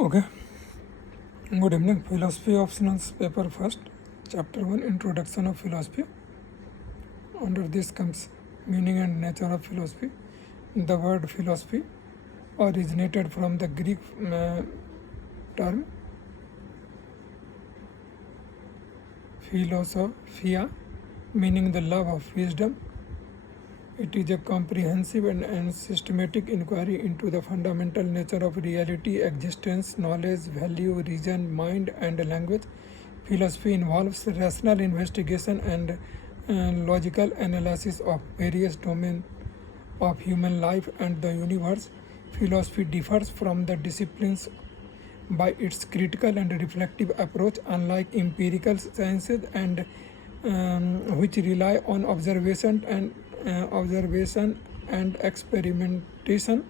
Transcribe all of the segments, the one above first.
Okay. Good evening. Philosophy optionals paper first. Chapter 1 Introduction of Philosophy. Under this comes meaning and nature of philosophy. The word philosophy originated from the Greek term philosophia, meaning the love of wisdom. It is a comprehensive and systematic inquiry into the fundamental nature of reality, existence, knowledge, value, reason, mind, and language. Philosophy involves rational investigation and logical analysis of various domains of human life and the universe. Philosophy differs from the disciplines by its critical and reflective approach, unlike empirical sciences and which rely on observation and experimentation.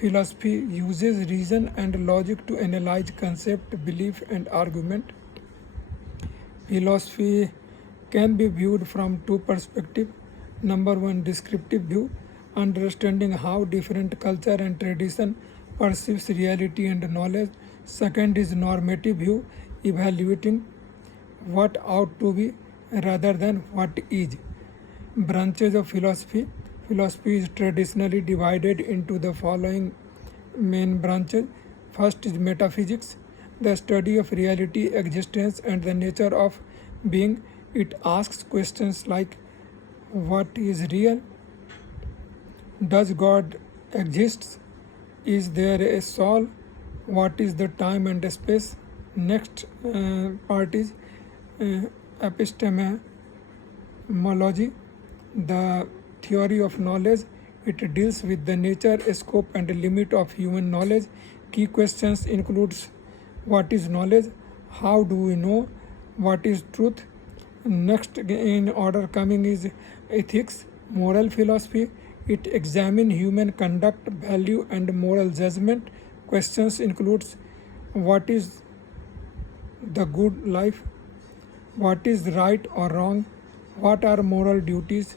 Philosophy uses reason and logic to analyze concept, belief, and argument. Philosophy can be viewed from two perspectives. Number one, descriptive view, understanding how different culture and tradition perceives reality and knowledge. Second is normative view, evaluating what ought to be rather than what is. Branches of philosophy. Philosophy is traditionally divided into the following main branches. First is metaphysics, the study of reality, existence, and the nature of being. It asks questions like what is real? Does God exist? Is there a soul? What is the time and space? Next part is epistemology, the theory of knowledge. It deals with the nature, scope, and limit of human knowledge. Key questions includes what is knowledge, how do we know, what is truth. Next in order coming is ethics, moral philosophy. It examines human conduct, value, and moral judgment. Questions includes what is the good life, what is right or wrong, what are moral duties.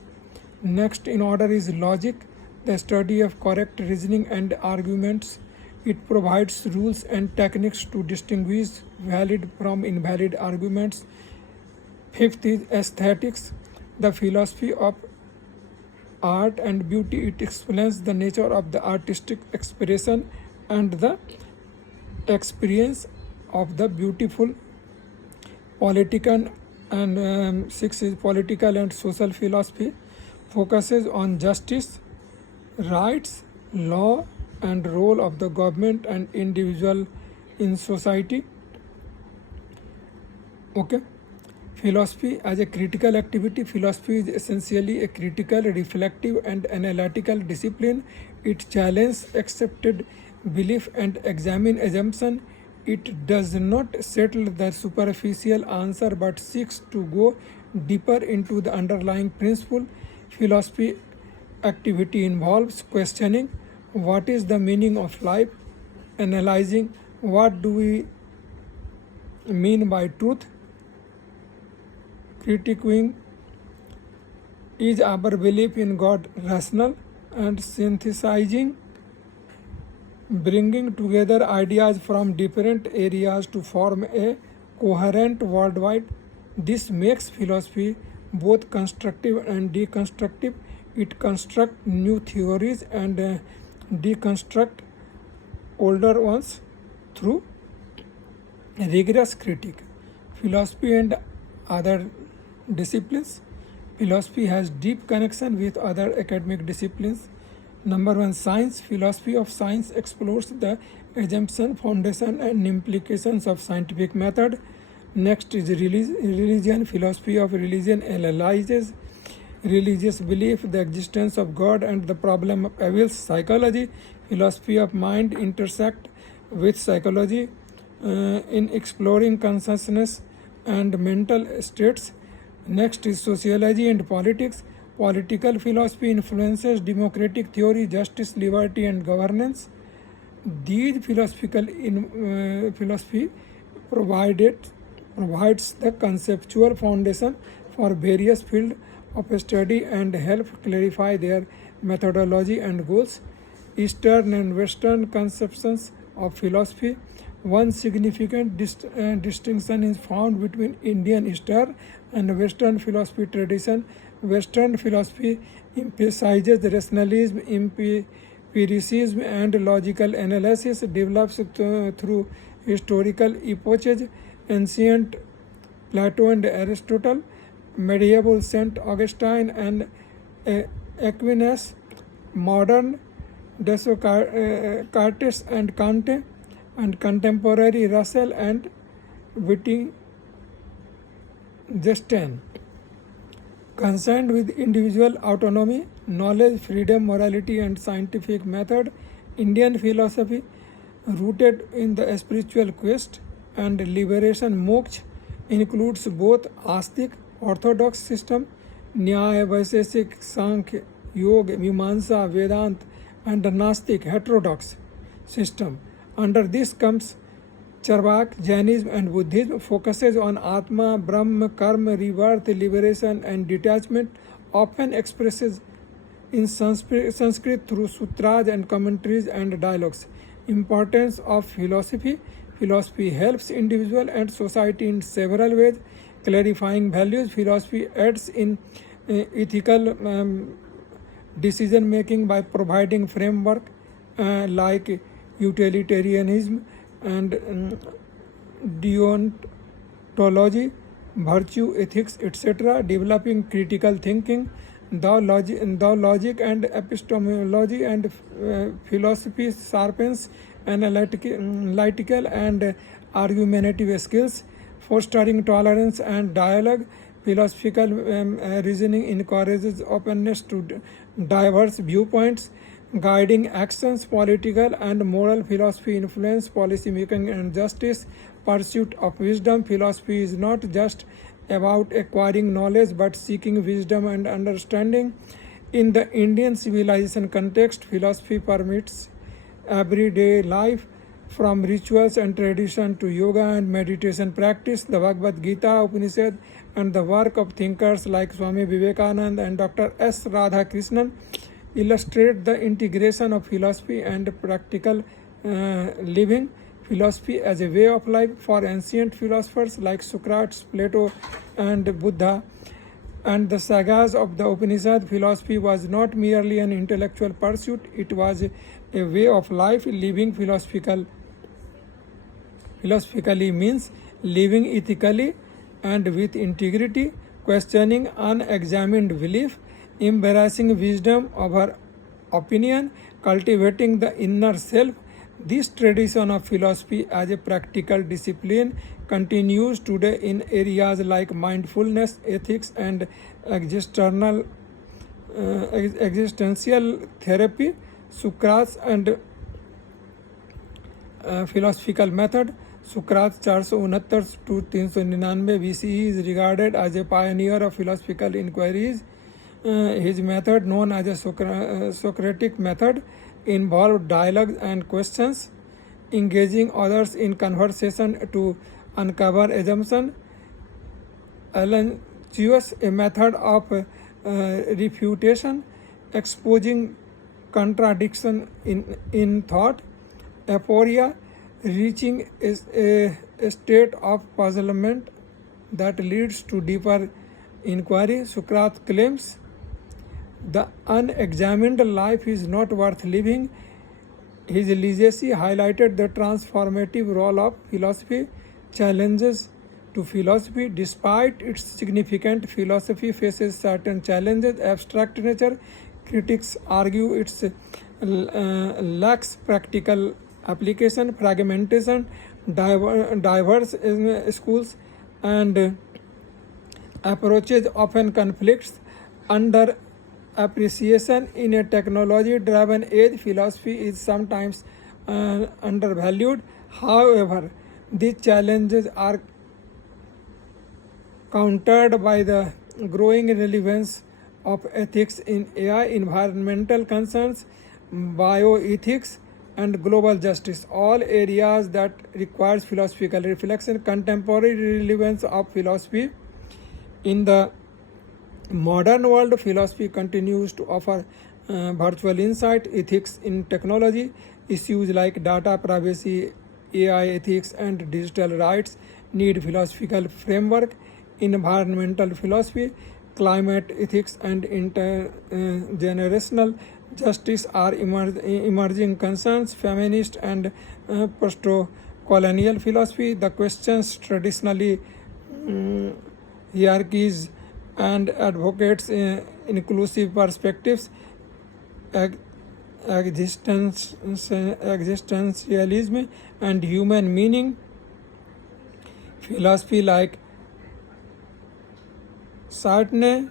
Next in order is logic, the study of correct reasoning and arguments. It provides rules and techniques to distinguish valid from invalid arguments. Fifth is aesthetics, the philosophy of art and beauty. It explains the nature of the artistic expression and the experience of the beautiful. Political and six is political and social philosophy, focuses on justice, rights, law, and role of the government and individual in society. Okay. Philosophy as a critical activity. Philosophy is essentially a critical, reflective, and analytical discipline. It challenges accepted belief and examine assumption. It does not settle the superficial answer but seeks to go deeper into the underlying principle. Philosophy activity involves questioning what is the meaning of life, analyzing what do we mean by truth, critiquing is our belief in God rational, and synthesizing, bringing together ideas from different areas to form a coherent worldwide. This makes philosophy both constructive and deconstructive. It constructs new theories and deconstruct older ones through rigorous critique. Philosophy and other disciplines. Philosophy has deep connection with other academic disciplines. Number one, science. Philosophy of science explores the assumption, foundation, and implications of scientific method. Next is religion. Philosophy of religion analyzes religious belief, the existence of God, and the problem of evil. Psychology. Philosophy of mind intersect with psychology in exploring consciousness and mental states. Next is sociology and politics. Political philosophy influences democratic theory, justice, liberty, and governance. These philosophy provides the conceptual foundation for various fields of study and help clarify their methodology and goals. Eastern and Western conceptions of philosophy. One significant distinction is found between Indian Eastern and Western philosophy tradition. Western philosophy emphasizes rationalism, empiricism, and logical analysis, develops through historical epoches, ancient Plato and Aristotle, medieval Saint Augustine and Aquinas, modern Descartes and Kant, and contemporary Russell and Wittgenstein. Concerned with individual autonomy, knowledge, freedom, morality, and scientific method, Indian philosophy, rooted in the spiritual quest and liberation moksha, includes both Astic, orthodox system, Nyaya, Vaisesik, Sankhya, Yoga, Mimamsa, Vedanta, and Nastic, heterodox system. Under this comes Charvak, Jainism, and Buddhism, focuses on Atma, Brahma, Karma, rebirth, liberation, and detachment, often expresses in Sanskrit through sutras and commentaries and dialogues. Importance of philosophy. Philosophy helps individual and society in several ways, clarifying values. Philosophy aids in ethical decision making by providing framework like utilitarianism and deontology, virtue, ethics, etc., developing critical thinking, the logic and epistemology and philosophy sharpens analytical and argumentative skills, fostering tolerance and dialogue. Philosophical reasoning encourages openness to diverse viewpoints, guiding actions. Political and moral philosophy influence policy making and justice. Pursuit of wisdom. Philosophy is not just about acquiring knowledge but seeking wisdom and understanding. In the Indian civilization context, philosophy permits everyday life, from rituals and tradition to yoga and meditation practice. The Bhagavad Gita, Upanishad, and the work of thinkers like Swami Vivekananda and Dr. S. Radhakrishnan illustrate the integration of philosophy and practical living. Philosophy as a way of life. For ancient philosophers like Socrates, Plato, and Buddha, and the sagas of the Upanishad, philosophy was not merely an intellectual pursuit, it was a way of life. Living philosophically means living ethically and with integrity, questioning unexamined belief, embracing wisdom over opinion, cultivating the inner self. This tradition of philosophy as a practical discipline continues today in areas like mindfulness, ethics, and existential therapy. Socrates and philosophical method. Socrates 469 to 399 BCE is regarded as a pioneer of philosophical inquiries. His method, known as a Socratic method, involved dialogue and questions, engaging others in conversation to uncover assumption. Elenchius, a method of refutation, exposing contradiction in thought. Aporia, reaching a state of puzzlement that leads to deeper inquiry. Socrates claims the unexamined life is not worth living. His legacy highlighted the transformative role of philosophy. Challenges to philosophy. Despite its significant, philosophy faces certain challenges. Abstract nature. Critics argue its lacks practical application, fragmentation, diverse schools and approaches often conflicts. Under appreciation in a technology-driven age, philosophy is sometimes undervalued. However, these challenges are countered by the growing relevance of ethics in AI, environmental concerns, bioethics, and global justice, all areas that requires philosophical reflection. Contemporary relevance of philosophy. In the modern world, philosophy continues to offer virtual insight, ethics in technology, issues like data privacy, AI ethics and digital rights need philosophical framework. Environmental philosophy, climate ethics, and intergenerational justice are emerging concerns. Feminist and post-colonial philosophy, the questions traditionally hierarchies and advocates inclusive perspectives. Ag- Existentialism and human meaning philosophy like Sartre,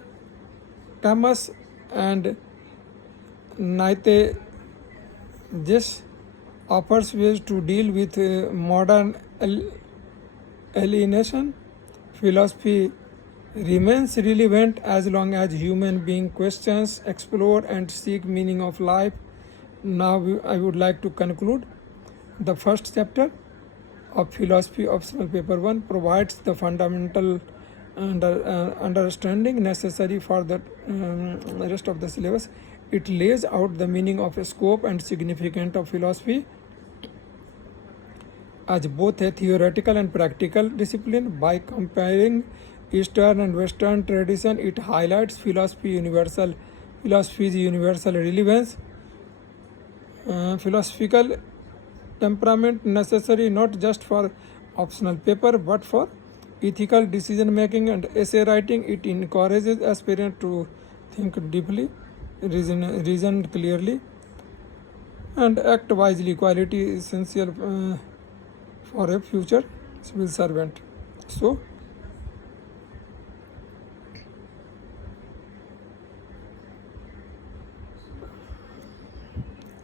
Camus, and Nietzsche just offers ways to deal with modern alienation. Philosophy remains relevant as long as human being questions, explore, and seek meaning of life. Now I would like to conclude. The first chapter of philosophy optional paper 1 provides the fundamental understanding necessary for the rest of the syllabus. It lays out the meaning of scope and significance of philosophy as both a theoretical and practical discipline. By comparing Eastern and Western tradition, it highlights philosophy's universal relevance, philosophical temperament necessary not just for optional paper but for ethical decision making and essay writing. It encourages aspirants to think deeply, reason clearly, and act wisely. Quality is essential for a future civil servant. So,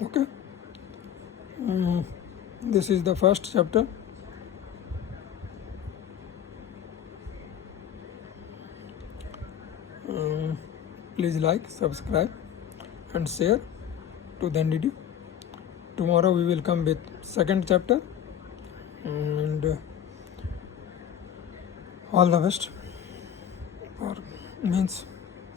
okay, this is the first chapter. Please like, subscribe, and share to the needy. Tomorrow we will come with second chapter, and all the best for means